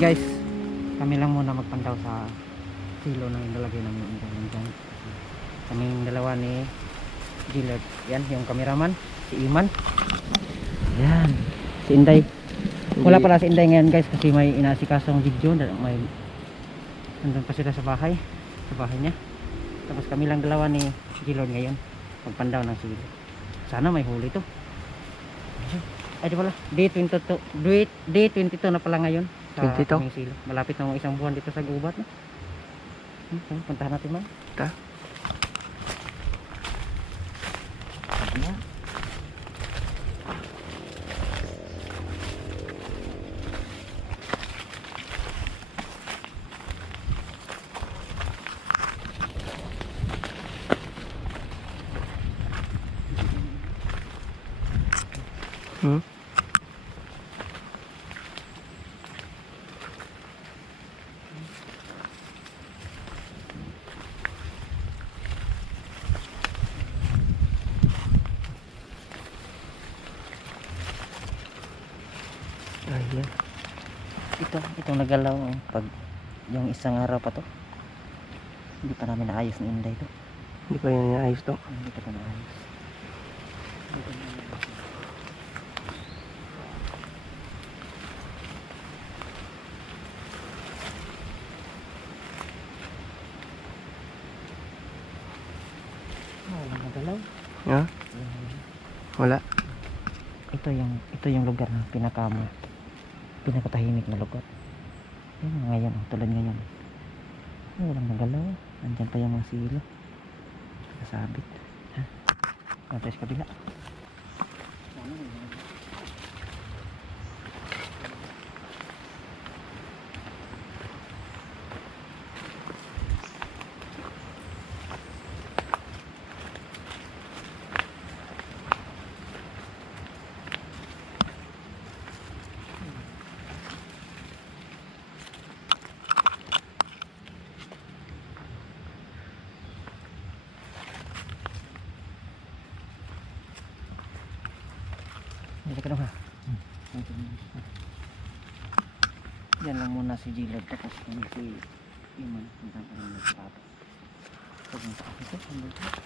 guys, kami lang muna magpandaw sa silo na inilagay namin dyan. Kaming dalawa ni Gillard. Yan, yung cameraman, si Iman. Yan, si Inday. Wala pala si Inday ngayon guys kasi may inaasikasong video. May nandun pa sila sa bahay niya. Tapos kami lang dalawa ni Gillard ngayon magpandaw ng silo. Sana may huli to. Ay di pala, day 22 na pala ngayon sa 22? aming silo. Malapit na isang buwan dito sa gubat no? Puntahan natin man. Ta. Ayan. Hmm? Ayan. Itong nagalaw pag yung isang araw pa to. Hindi pa namin naayos ni Inday to. Hindi pa yun naayos to. Hindi pa ito naayos. Walang nagalaw. Ha? Wala. Ito yung lugar na pinakatahimik na lugar. Yan ngayon, tulad ngayon. Walang nagalaw. Andyan pa yung mga silo. Nakasabit. Ha? Ano tayo sa kabila? Hindi ka ha. Yan lang muna si Gillard tapos kung si Iman punta pa rin sa tato. Pag yung taas ito,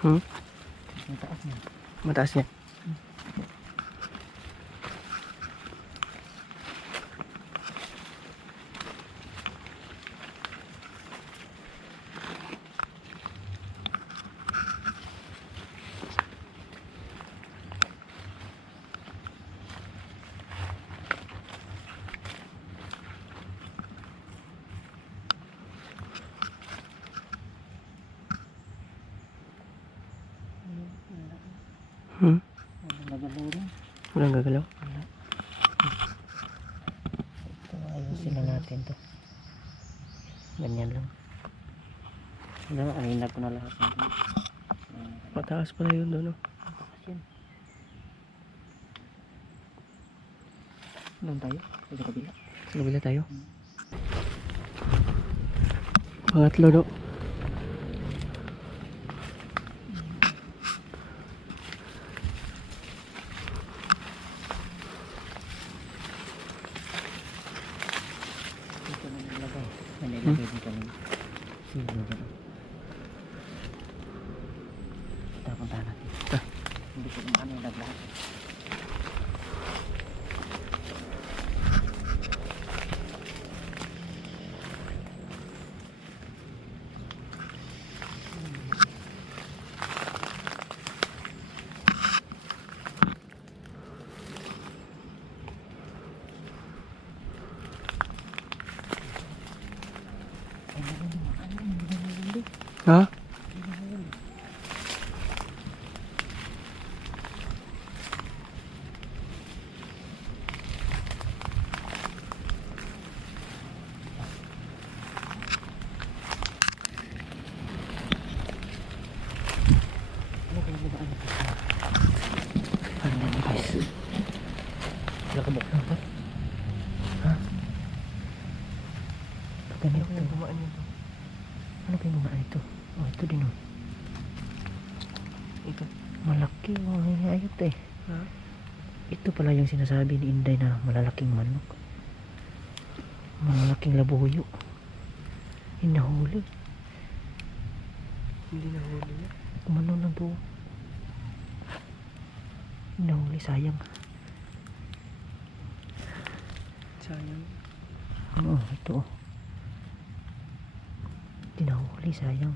Hmm? yung taas niya. Mataas niya. Hmm? Nagalaw rin. Walang gagalaw. Ito, ayusin na natin to. Ganyan lang. Kanina ko na lahat. Mataas pala yun doon. No? Taas yan. Doon tayo? Sa kabila? Sa kabila tayo. Pangatlo no. Dito na nilagay. Nilagay dito lang. Silo dito. Ito, puntahan natin. Hindi ko naman ano yung naglahat. Ha? Ano yan guys? Nakabok na ba? Ha? Ganito. Ano gumaan yun to? Ano ba yung mga ito? Oh, ito din oh. Ito. Malaki oh, ayot eh. Ha? Ito pala yung sinasabi ni Inday na malalaking manok. Malaking labuyo. Hinahuli. Hindi nahuli na. Kumano na to. Hinahuli, sayang. Sayang. Oo, ito. Tinahuli, sayang.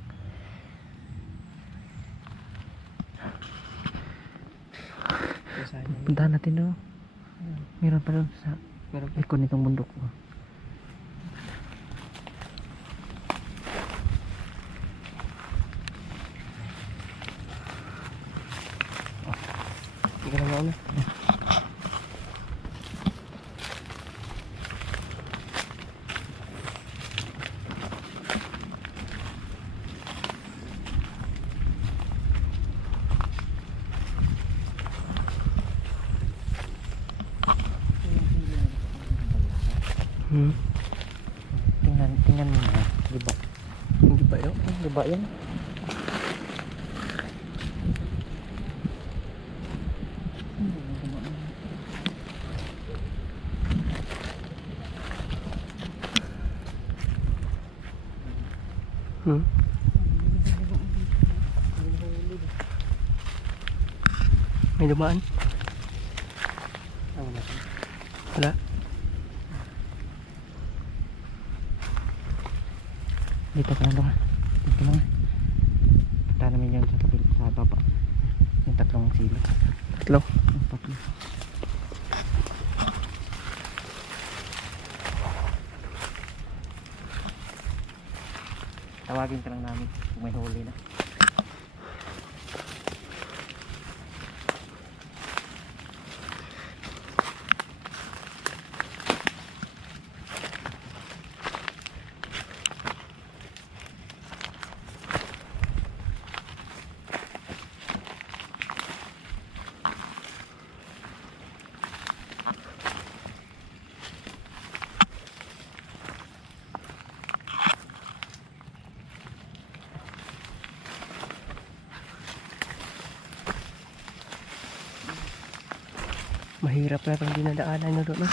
Puntahan natin doon. Meron pa doon sa ikon nitong bundok. Hindi ka na mauna. Tingnan mo na, giba. Giba yun? Giba yan. May dumaan? Wala. Dito ka lang doon. Dito lang. Punta namin yun sa kapit, sa baba. Yung tatlong silo. Tatlo. Yung tatlo. Tawagin ka lang namin kung may huli na. Mahirap na itong dinadaanan nyo doon.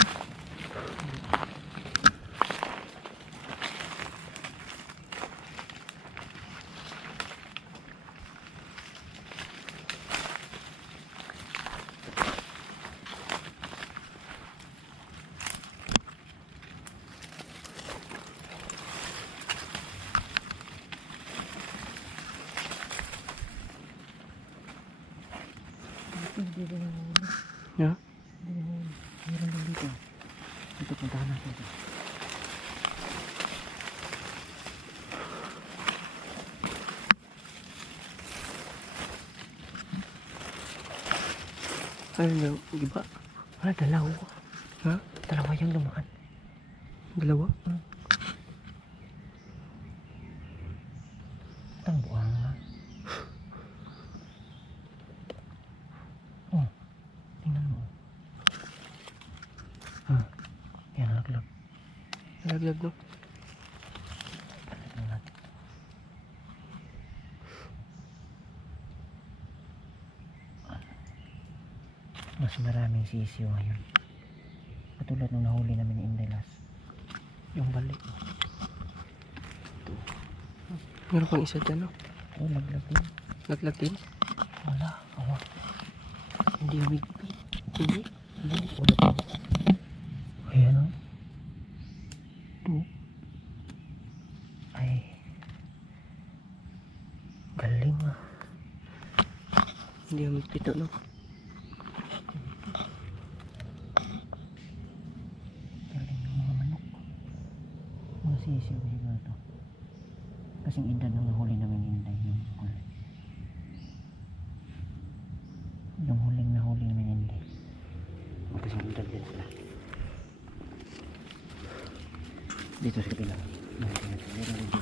Yeah. Meron din dito. Dito puntahan natin. Ano yung giba? Dalawa. Ha? Dalawa yung lumaan. Dalawa? Tangbuang na. Oh, tingnan mo. Yan, laglag. Laglag, no? Mas maraming sisiyo ngayon. Katulad nung nahuli namin ni Inday last. Yung balik. Meron pang isa dyan, no? Oh, laglag din. Laglag din? Wala. Awa. Hindi umigpit. Hindi? Hindi. Wala pa. Ayan o. Ito. Ay. Galing ah. Hindi umigpit, no? Galing ng mga manok. Mga sisiyo siguro ito. Kasing edad nang nahuli namin Inday yung huli. Yung huling nahuli namin Inday. Kasing edad din sila. Dito sa kabila. Meron din dito.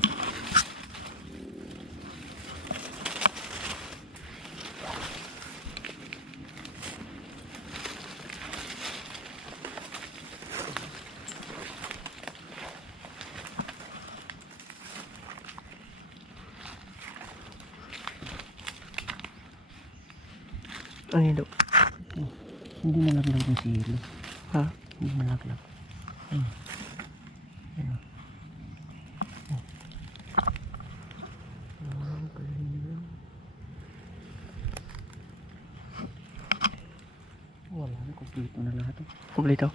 Ano yun daw? Hindi nalaglag yung silo. Ha? Hindi nalaglag. Yan. Kalilang. Wala na, kumpleto na lahat. Kompleto.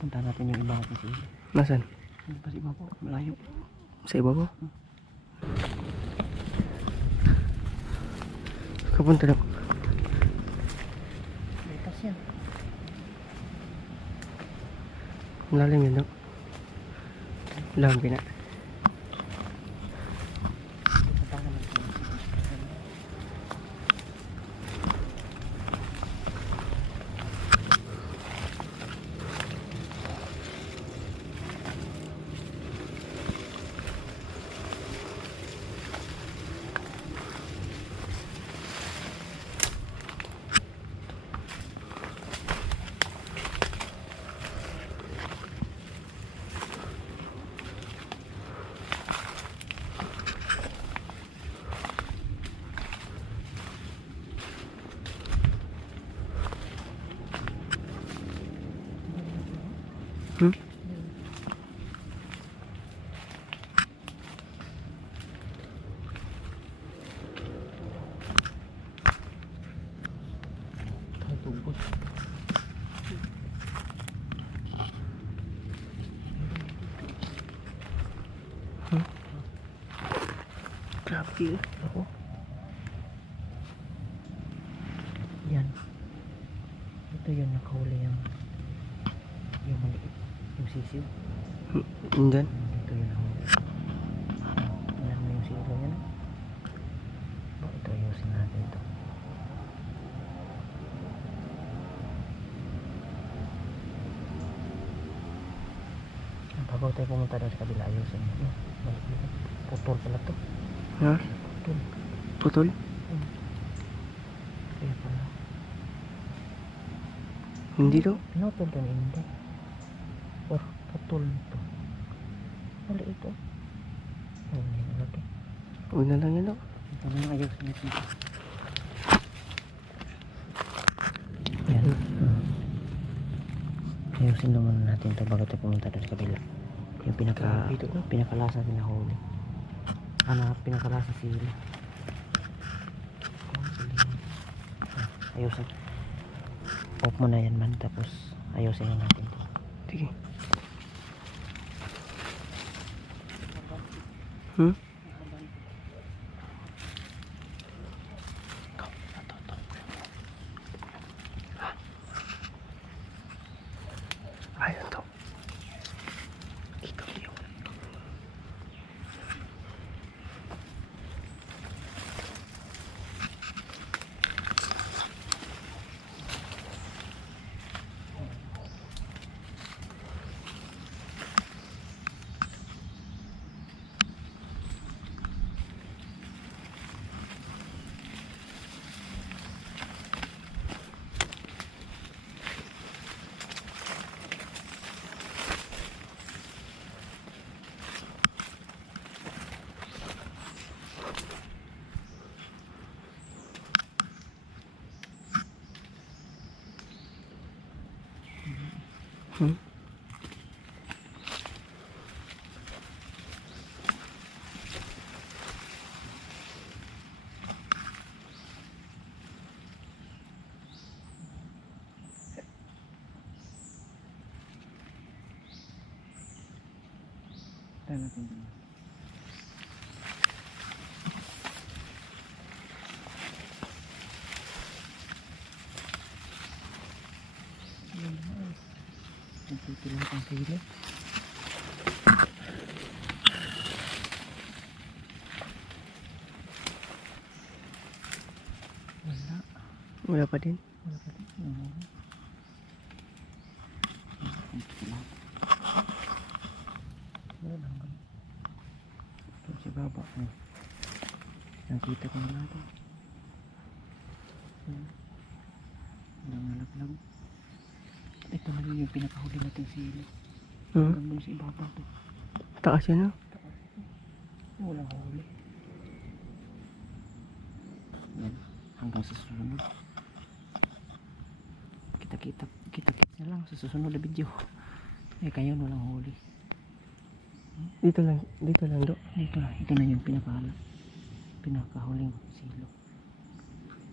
Punta natin yung iba natin sila. Nasaan? Yung pa sa iba po, malayo. Sa iba po? Kapunta na. Litas yan. Malalim yun, Dok. Lampi na. Punta naman tayo. Hmm? Tayo tubos. Grabe. Ako. Yan. Ito yung nakahuli yung maliit. Yung sisiw. Andyan. Ito yung nakahuli. Yan mo yung sisiw yan. Ito ayusin natin ito. Bago tayo pumunta doon sa kabila ayusin mo. Putol pala to. Ha? Putol. Putol? Kaya pala. Hindi, Dok. Pinutol to hindi. Or putol nito. Mali ito. Oh, hindi na natin. Huwag na lang yan, Dok. Ito na yung ayusin natin. Yan. Ayusin naman natin ito bago tayo pumunta doon sa kabila. Yung pinakalasa din ako huli. Pinakalasa sili. Ayusin. Off mo na yan man. Tapos ayusin na natin ito. Sige. Hmm? Ayun, Dok. Ikaw yun. Hmm? Tayo natin dun. Nagtito lang ang sili. Wala. Wala pa din. Wala pa din. Wala hanggang. Ito si baba. Nakita ko na natin. Walang nalaglag. Ito na rin yung pinakahuli natin sili. Hmm? Hanggang doon sa ibabaw to. Taas yan, no? Walang huli. Yan. Hanggang sa susunod. Kita na lang sa susunod na video. Eh kayo walang huli. Dito lang do. Dito na, ito na yung pinakahuling silo.